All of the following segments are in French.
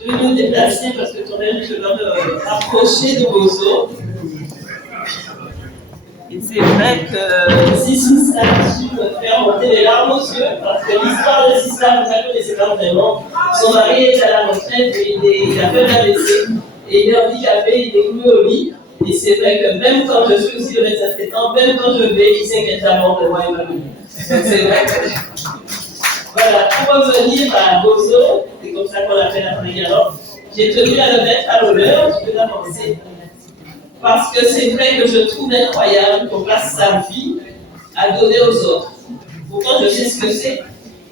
Je vais me déplacer parce que quand même, je dois me rapprocher de Bozo. Et c'est vrai que si Sista me fait remonter les larmes aux yeux, parce que l'histoire de Sista, vous ne la connaissez pas vraiment. Son mari est à la retraite et il a fait un AVC. Et il est handicapé, il est cloué au lit. Et c'est vrai que même quand je suis aussi le médecin traitant, même quand je vais, il s'inquiète d'abord de moi et ma famille. Donc c'est vrai que. Voilà, pour revenir à Bozo, c'est comme ça qu'on appelle la Frégalant, j'ai tenu à le mettre à l'honneur, je peux l'avancer. Parce que c'est vrai que je trouve incroyable qu'on passe sa vie à donner aux autres. Pourtant, je sais ce que c'est.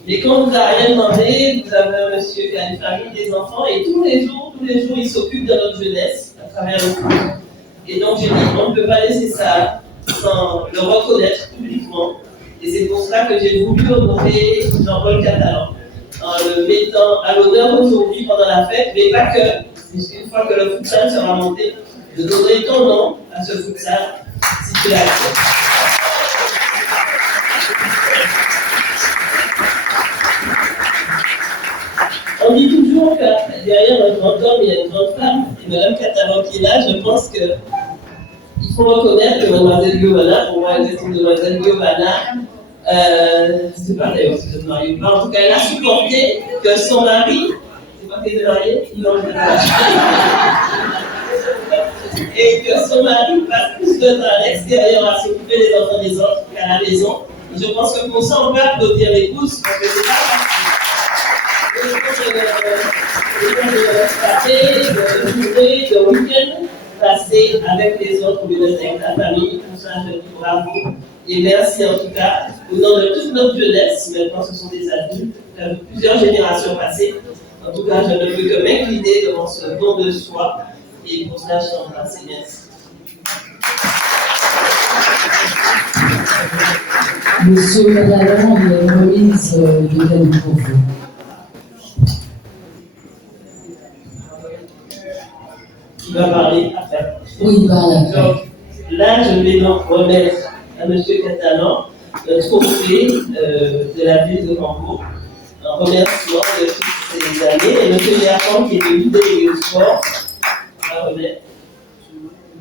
Mais quand vous n'avez rien demandé, vous avez un monsieur qui a une famille, des enfants, et tous les jours, il s'occupe de notre jeunesse à travers le monde. Et donc, j'ai dit, on ne peut pas laisser ça sans le reconnaître publiquement. Et c'est pour ça que j'ai voulu honorer Jean-Paul Catalan, en le mettant à l'honneur aujourd'hui pendant la fête, mais pas que. Une fois que le futsal sera monté, de donner ton nom à ce futsal, si tu l'acceptes. On dit toujours que derrière un grand homme, il y a une grande femme. Et Mme Catalan qui est là, je pense qu'il faut reconnaître que Mademoiselle Giovanna, pour moi, elle est une Mademoiselle Giovanna, je ne sais pas d'ailleurs si je ne marie pas, en tout cas, elle a supporté que son mari, c'est pas qu'elle est mariée, il en est marié. Et que son mari passe plus de temps à l'extérieur à s'occuper des enfants des autres qu'à la maison. Et je pense que pour ça, on peut applaudir l'épouse, parce que c'est pas facile. De journée, de week-end, passer avec les autres au lieu d'être avec ta famille. Pour ça, je dis bravo. Et merci en tout cas, au nom de toute notre jeunesse, maintenant ce sont des adultes, plusieurs générations passées. En tout cas, je ne peux que m'incliner devant ce don de soi. Et pour cela, je t'en remercie. Merci. Monsieur Catalan, il y a une remise de cadeaux pour vous. Il va parler après. Oui, il parle après. Donc, là, je vais donc remettre à M. Catalan le trophée de la ville de Hambourg, en remerciement de toutes ces années. Et M. Léafon, qui est venu délégué au sport, va remettre.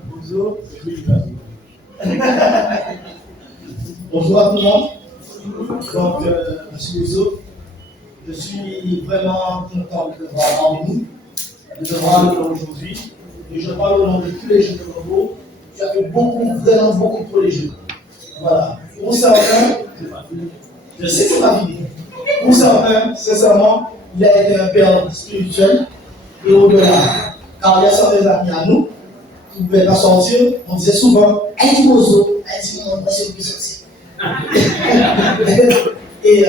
Bonjour. Bonjour à tout le monde. Donc, M. Bozo, je suis vraiment content de vous voir parmi nous, de vous voir aujourd'hui. Et je parle au nom de tous les jeunes de Congo. Tu as fait beaucoup, vraiment beaucoup pour les jeunes. Voilà. Pour certains, je sais que c'est pas fini. Pour certains, sincèrement, il a été un père spirituel et au-delà. Car il y a certains amis à nous qui ne pouvaient pas sortir, on disait souvent, elle dit Bozo, elle dit mon monsieur peut sortir. Et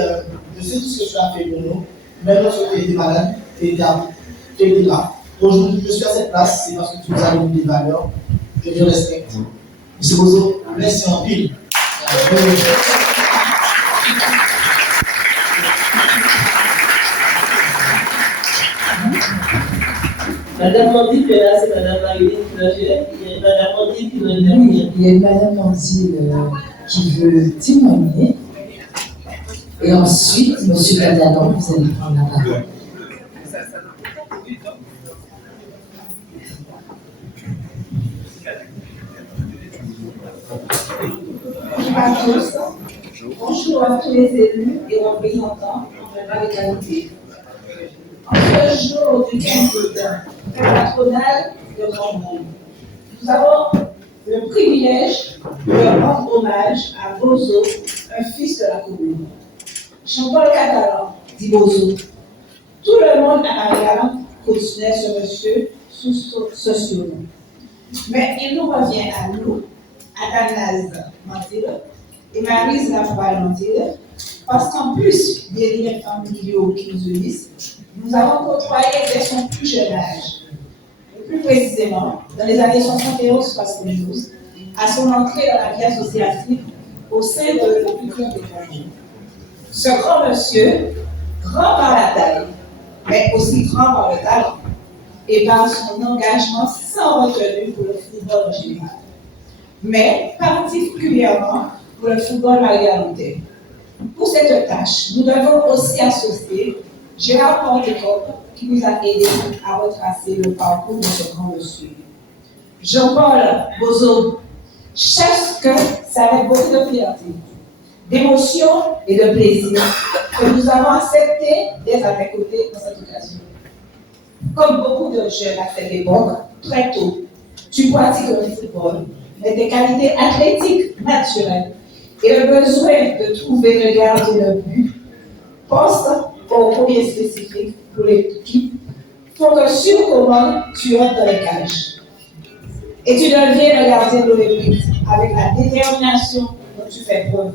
je sais tout ce que tu as fait pour nous. Même lorsque tu étais malade, tu étais là. Aujourd'hui, je suis à cette place, c'est parce que tu nous as donné des valeurs que je respecte. Monsieur Bozo, merci en pile. Madame Mandil, là, c'est Madame Marie qui l'a fait. Il y a Madame Mandil qui l'a fait. Oui, il y a une Madame Mandil qui veut témoigner. Et ensuite, Monsieur Catalan, vous allez prendre la parole. Bonjour à tous. Bonjour à tous les élus et représentants de la localité. En ce jour du 15 août, patronal de Hambourg, nous avons le privilège de rendre hommage à Bozo, un fils de la commune. Jean-Paul Catalan, dit Bozo. Tout le monde à Marianne connaissait ce monsieur sous ce surnom. Mais il nous revient à nous, Athanase Mandil et Maryse Lafroy Mandil, parce qu'en plus des liens familiaux qui nous unissent, nous avons côtoyé dès son plus jeune âge, plus précisément dans les années 71-72, à son entrée dans la vie associative au sein de l'Opinion de Congo. Ce grand monsieur, grand par la taille, mais aussi grand par le talent, et par son engagement sans retenue pour le football en général, mais particulièrement pour le football marianais. Pour cette tâche, nous devons aussi associer Gérard Porte-Écope, qui nous a aidés à retracer le parcours de ce grand monsieur. Jean-Paul Bozo, chef que ça avec beaucoup de fierté, d'émotion et de plaisir que nous avons accepté d'être à tes côtés dans cette occasion. Comme beaucoup de jeunes à cette époque, très tôt, tu pratiques le football, mais tes qualités athlétiques naturelles et le besoin de trouver le gardien de but, poste au premier spécifique pour l'équipe, font que sur commande, tu rentres dans les cages. Et tu deviens le gardien de but avec la détermination dont tu fais preuve,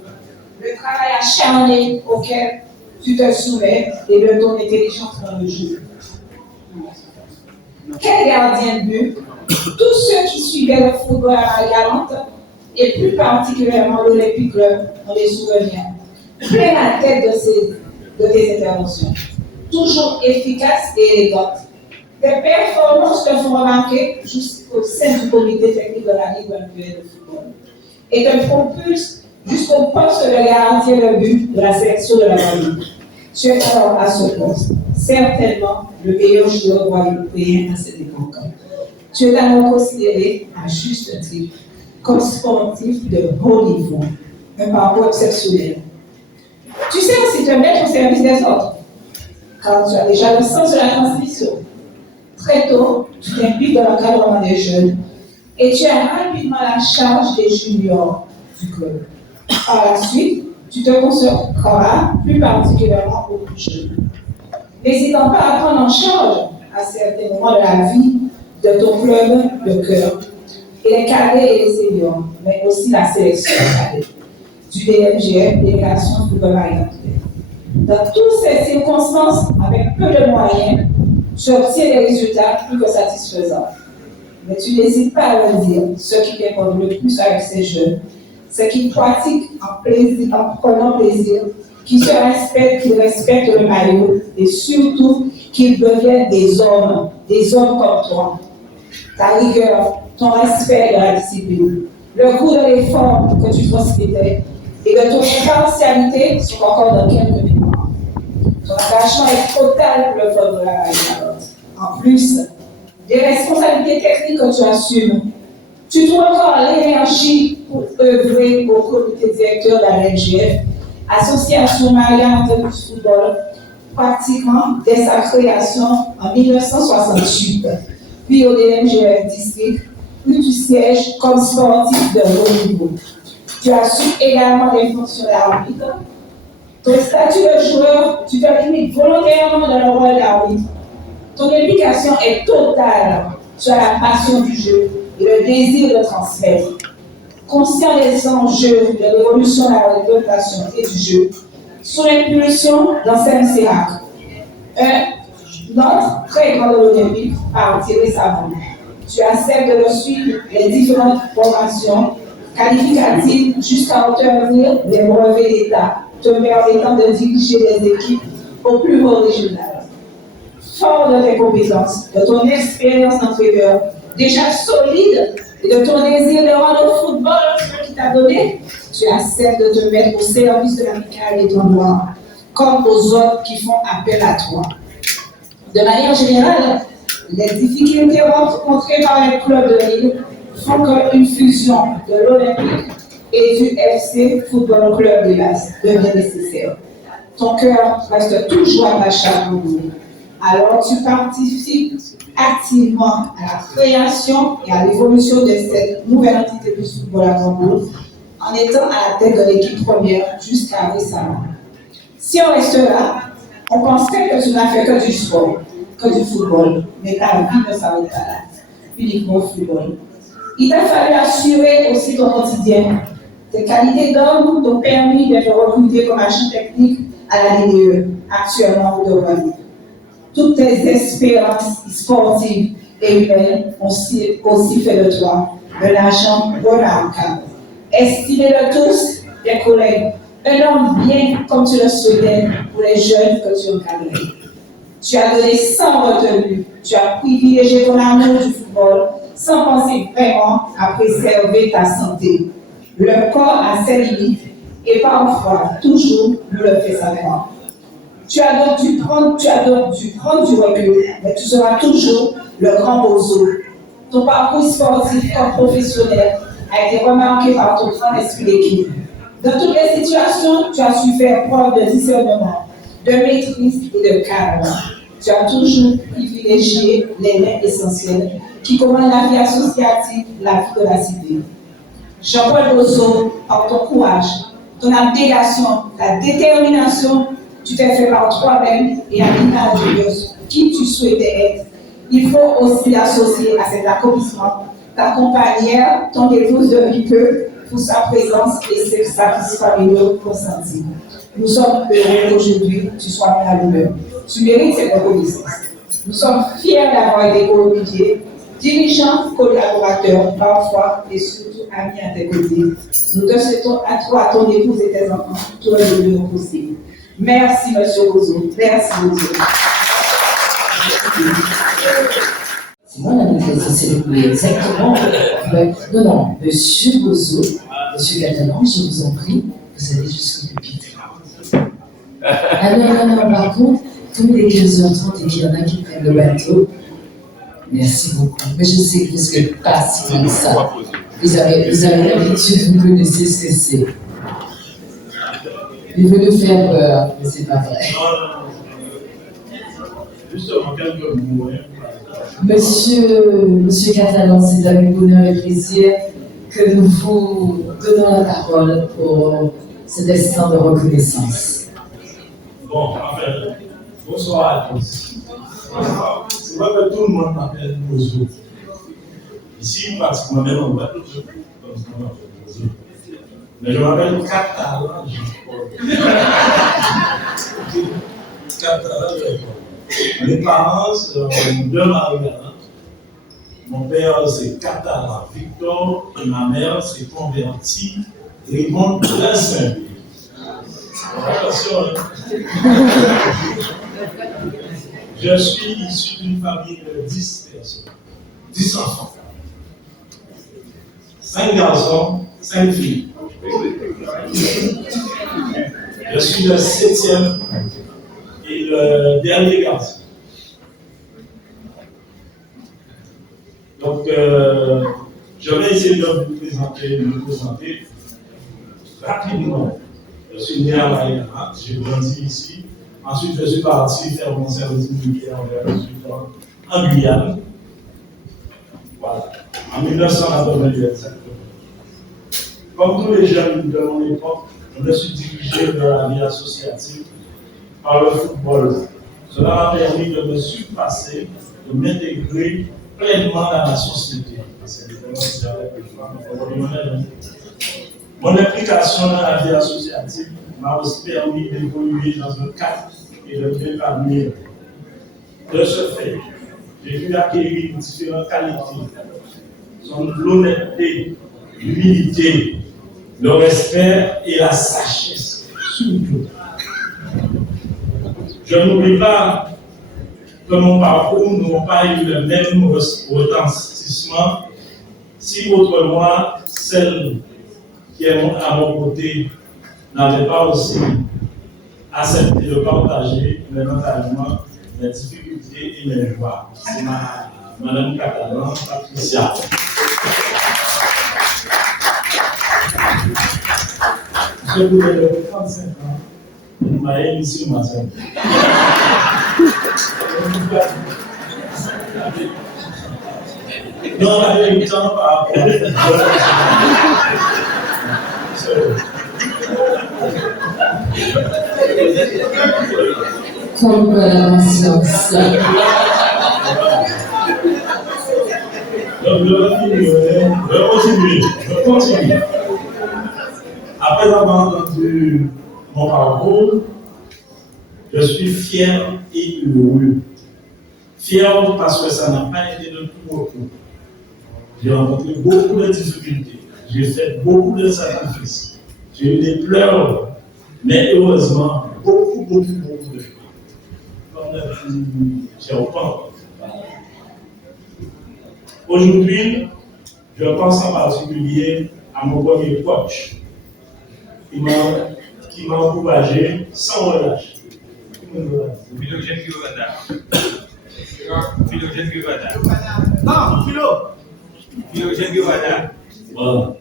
le travail acharné auquel tu te soumets et de ton intelligence dans le jeu. Quel gardien de but? Tous ceux qui suivaient le football à la Galante, et plus particulièrement l'Olympique Club, ont des souvenirs. Plein la tête de tes interventions, toujours efficaces et élégantes. Tes performances te font remarquer jusqu'au sein du comité technique de la Ligue de football et te propulsent jusqu'au poste de gardien de but de la sélection de la Guadeloupe. Tu es alors à ce poste, certainement le meilleur joueur guadeloupéen à cette époque. Tu es alors considéré à juste titre comme sportif de haut niveau, un parcours exceptionnel. Tu sais aussi te mettre au service des autres, car tu as déjà le sens de la transmission. Très tôt, tu t'impliques dans l'encadrement des jeunes et tu as rapidement la charge des juniors du club. Par la suite, tu te consacreras plus particulièrement aux plus jeunes. N'hésitant pas à prendre en charge à certains moments de la vie de ton club de cœur, et les cadets et les seniors, mais aussi la sélection cadets du DMGF, Délégation Football Maritime. Dans toutes ces circonstances, avec peu de moyens, tu obtiens des résultats plus que satisfaisants. Mais tu n'hésites pas à le dire, ce qui t'importe le plus avec ces jeunes, c'est qu'ils pratiquent en prenant plaisir, qu'ils se respectent, qu'ils respectent le maillot, et surtout qu'ils deviennent des hommes comme toi. Ta rigueur, ton respect de la discipline, le goût de l'effort que tu transmettais et de ton impartialité sont encore dans quelques mémoires. Ton engagement est total pour le football de la Guadeloupe. En plus des responsabilités techniques que tu assumes, tu trouves encore l'énergie pour œuvrer au comité directeur de la LGF, Association Marianne de football, pratiquement dès sa création en 1968, puis au DMGF District, où tu sièges comme sportif de haut niveau. Tu assumes également des fonctions d'arbitre. Ton statut de joueur, tu te limites volontairement dans le rôle d'arbitre. Ton implication est totale. Tu as la passion du jeu et le désir de transfert. Conscient des enjeux de l'évolution de la réglementation et du jeu, sous l'impulsion d'Anselme Sérac, un autre très grand de l'Olympique par Thierry Savon. Tu acceptes de le suivre les différentes formations qualificatives jusqu'à obtenir les brevets d'État, te permettant de diriger les équipes au plus haut régional. Fort de tes compétences, de ton expérience d'entraîneur, déjà solide, et de ton désir de rendre au football ce qu'il t'a donné, tu acceptes de te mettre au service de l'amicale et ton droit, comme aux autres qui font appel à toi. De manière générale, les difficultés rencontrées par les clubs de l'île font qu'une fusion de l'Olympique et du FC Football Club de l'As devient nécessaire. Ton cœur reste toujours attaché à nous. Alors tu participes activement à la création et à l'évolution de cette nouvelle entité du football à Guadeloupe en étant à la tête de l'équipe première jusqu'à récemment. Si on reste là, on penserait que tu n'as fait que du sport, que du football, mais ta vie ne s'arrête pas là, uniquement au football. Il t'a fallu assurer aussi ton quotidien. Tes qualités d'homme t'ont permis d'être recruté comme agent technique à la DDE, actuellement de Guadeloupe. Toutes tes expériences sportives et humaines ont aussi fait de toi un agent remarquable. Estimez-le tous, tes collègues, un homme bien comme tu le souhaitais pour les jeunes que tu encadrais. Tu as donné sans retenue, tu as privilégié ton amour du football sans penser vraiment à préserver ta santé. Le corps a ses limites et parfois, toujours, nous le fait savoir. Tu as donc dû prendre du recul, mais tu seras toujours le grand Bozo. Ton parcours sportif comme professionnel a été remarqué par ton grand esprit d'équipe. Dans toutes les situations, tu as su faire preuve de discernement, de maîtrise et de calme. Tu as toujours privilégié les liens essentiels qui commandent la vie associative, la vie de la cité. Jean-Paul Bozo, par ton courage, ton abnégation, ta détermination, tu t'es fait par toi-même et à l'image de qui tu souhaitais être. Il faut aussi associer à cet accomplissement ta compagnière, ton épouse de vie peu, pour sa présence et ses sacrifices familiaux consentis. Nous sommes heureux qu'aujourd'hui tu sois mis à l'honneur. Tu mérites cette reconnaissance. Nous sommes fiers d'avoir été coéquipiers, dirigeants, collaborateurs, parfois et surtout amis à tes côtés. Nous te souhaitons à toi, à ton épouse et tes enfants, tout le bonheur possible. Merci, Monsieur Bozo. Merci, Bozo. C'est moi la maîtresse, c'est le exactement. Non, Monsieur Bozo, Monsieur Catalan, je vous en prie, vous allez jusqu'au pupitre. Ah non, par contre, comme il est 15h30 et qu'il y en a qui prennent le bateau, merci beaucoup. Mais je sais que vous n'êtes pas si loin que ça. Vous avez l'habitude, vous connaissez ce que c'est. Il veut nous faire peur, mais c'est pas vrai. Justement, quelques mots. Monsieur Catalan, c'est avec bonheur et plaisir que nous vous donnons la parole pour cet instant de reconnaissance. Bon, enfin, bonsoir à tous. C'est vrai que tout le monde m'appelle Bozo. Ici, particulièrement, on va tout le monde Bozo. Mais je m'appelle Catalan. Catalan, mes parents sont deux Mariana. Mon père, c'est Catalan Victor, et ma mère, s'est convertie Raymond Prince. Attention, je suis issu d'une famille de 10 personnes, 10 enfants. 5 garçons, 5 filles. Je suis le 7e et le dernier garçon. Donc, je vais essayer de me présenter rapidement. Je suis né à Mariana, j'ai grandi ici. Ensuite, je suis parti faire mon service militaire en Guyane. Voilà, en 1982 exactement. Comme tous les jeunes de mon époque, je me suis dirigé vers la vie associative par le football. Cela m'a permis de me surpasser, de m'intégrer pleinement dans la société. Mon implication dans la vie associative m'a aussi permis d'évoluer dans un cadre et de m'épanouir. De ce fait, j'ai pu acquérir différentes qualités, sont l'honnêteté, l'humilité, le respect et la sagesse, surtout. Je n'oublie pas que mon parcours n'a pas eu le même retentissement si votre loi, celle qui est à mon côté, n'avait pas aussi accepté de partager mes engagements, mes difficultés et mes joies. C'est Madame Catalan, Patricia. Je voulais le 35 ans, il m'a initié ma soeur. Non, on avait eu le temps par rapport Comme la patience. Donc, je continue. Après avoir entendu mon parcours, je suis fier et heureux. Fier parce que ça n'a pas été de tout repos. J'ai rencontré beaucoup de difficultés. J'ai fait beaucoup de sacrifices. J'ai eu des pleurs, mais heureusement, beaucoup de joie. Comme j'ai autant. Aujourd'hui, je pense en particulier à mon premier coach qui m'a encouragé sans relâche. Philogène Guvada. Non, Philo. Philogène Guvada. Voilà.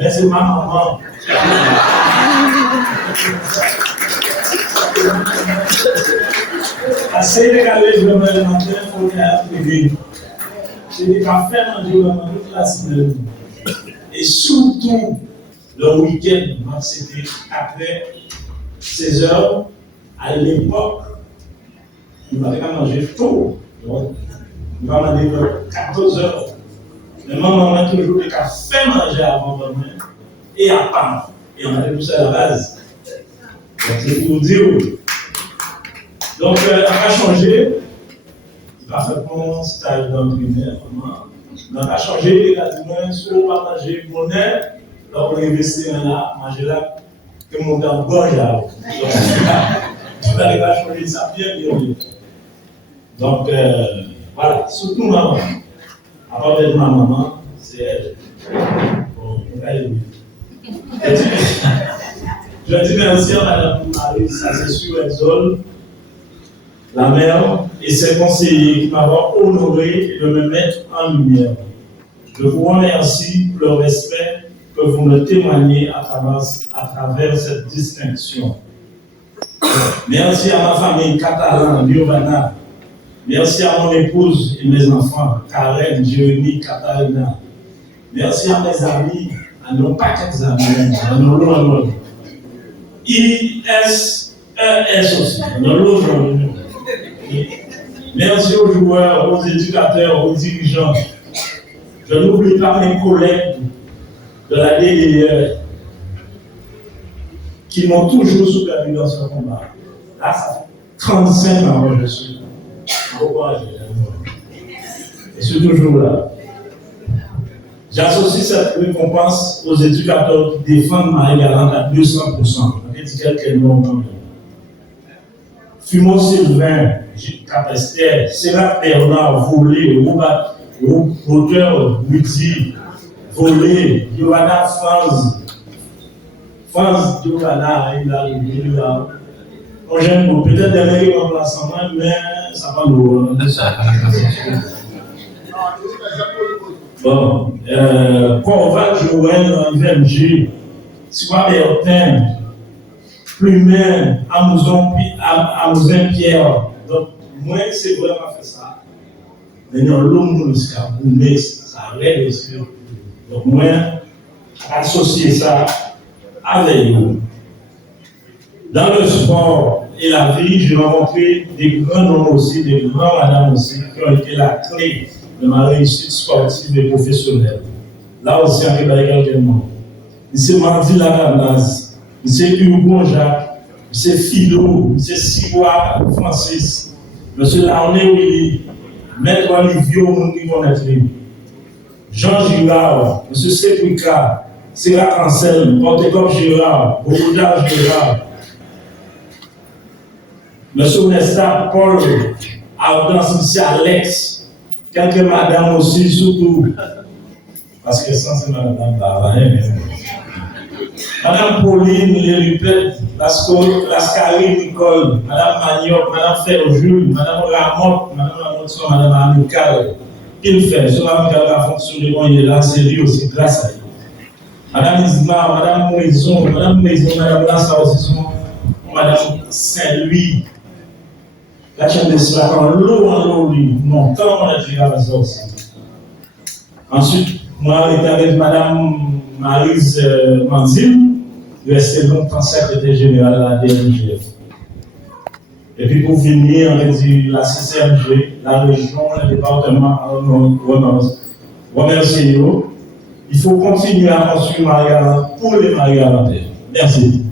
Mais c'est ma maman. La Sénégalais, je me mets le matin pour faire privé. J'ai des cafés manger toute la semaine. Et surtout, le week-end, c'était après 16 heures. À l'époque, il m'avait qu'à manger tôt. Il m'a demandé 14 heures. Mais maman m'a toujours dit qu'à faire manger avant demain et à part. Et on avait tout ça à la base. Donc c'est pour dire. Donc on a changé. Il a fait mon stage dans le primaire. Donc on a changé les gâtements. Si on va manger monnaie, donc on est resté là, manger là, que mon temps bon là. Donc tu vas aller changer ça bien. Donc voilà, surtout maman. À part de ma maman, c'est elle. Bon, je dis merci à Mme Marie, ça c'est sûr, Exol, la mère et ses conseillers qui m'ont honoré de me mettre en lumière. Je vous remercie pour le respect que vous me témoignez à travers cette distinction. Merci à ma famille catalane, Giovanna. Merci à mon épouse et mes enfants, Karen, Jérémy, Katharina. Merci à mes amis, à nos paquets d'amis, à nos lots. ISES aussi, à nos lots. Merci aux joueurs, aux éducateurs, aux dirigeants. Je n'oublie pas mes collègues de la DDR qui m'ont toujours soutenu dans ce combat. Là, ça fait 35 ans que je suis. Je suis toujours là. J'associe cette récompense aux éducateurs qui défendent Marie-Galante à 200%. Je vais dire quelques noms. Fumo Sylvain, Gilles Capester, Sérac Bernard, Volé, Auteur, Witty, Volé, Giovanna France Giovanna, il a on j'aime peut-être dernier remplaçant, mais ça va nous. Bon, Corval Joël, VMG, Soit Bertin, Plumet, Amousin Pierre. Donc, moi, c'est vraiment fait ça. Mais non, l'homme, c'est un boulot, ça arrête aussi. Donc, moi, associer ça avec vous. Dans le sport et la vie, j'ai rencontré des grands hommes aussi, des grands madames aussi, qui ont été la clé de ma réussite sportive et professionnelle. Là aussi, on est également. M. Mardi Lagabaz, M. Hugo Jacques, M. Philo, M. Sibois Francis, M. Larné Willy, Maître Olivio Mouni, Jean Girard, M. Sépuika, Sérac Anselme, Portecop Girard, Bouddha Girard, M. Nesta Paul, Ardence, M. Alex, quelques madames aussi, surtout, parce que ça c'est madame Bavarin. Madame Pauline, Lérupet, Lascarie Nicole, Madame Magnoc, Madame Ferjul, Madame Ramotte, Madame Amical. Il fait, ce Amical a fonctionné, il est là, c'est lui aussi, grâce à lui. Madame Ismar, Madame Maison, Madame Lassa aussi, Madame Saint-Louis. La chaîne de cela, en l'eau, lui, non, quand on a fait la ça aussi. Ensuite, moi, j'étais avec Madame Maryse Manzil, restée longtemps secrétaire générale de la DNGF. Et puis pour finir, on a dit la CCMG, la région, le département, remercier nous. Il faut continuer à construire Marie-Galante pour les Marie-Galantais. Merci.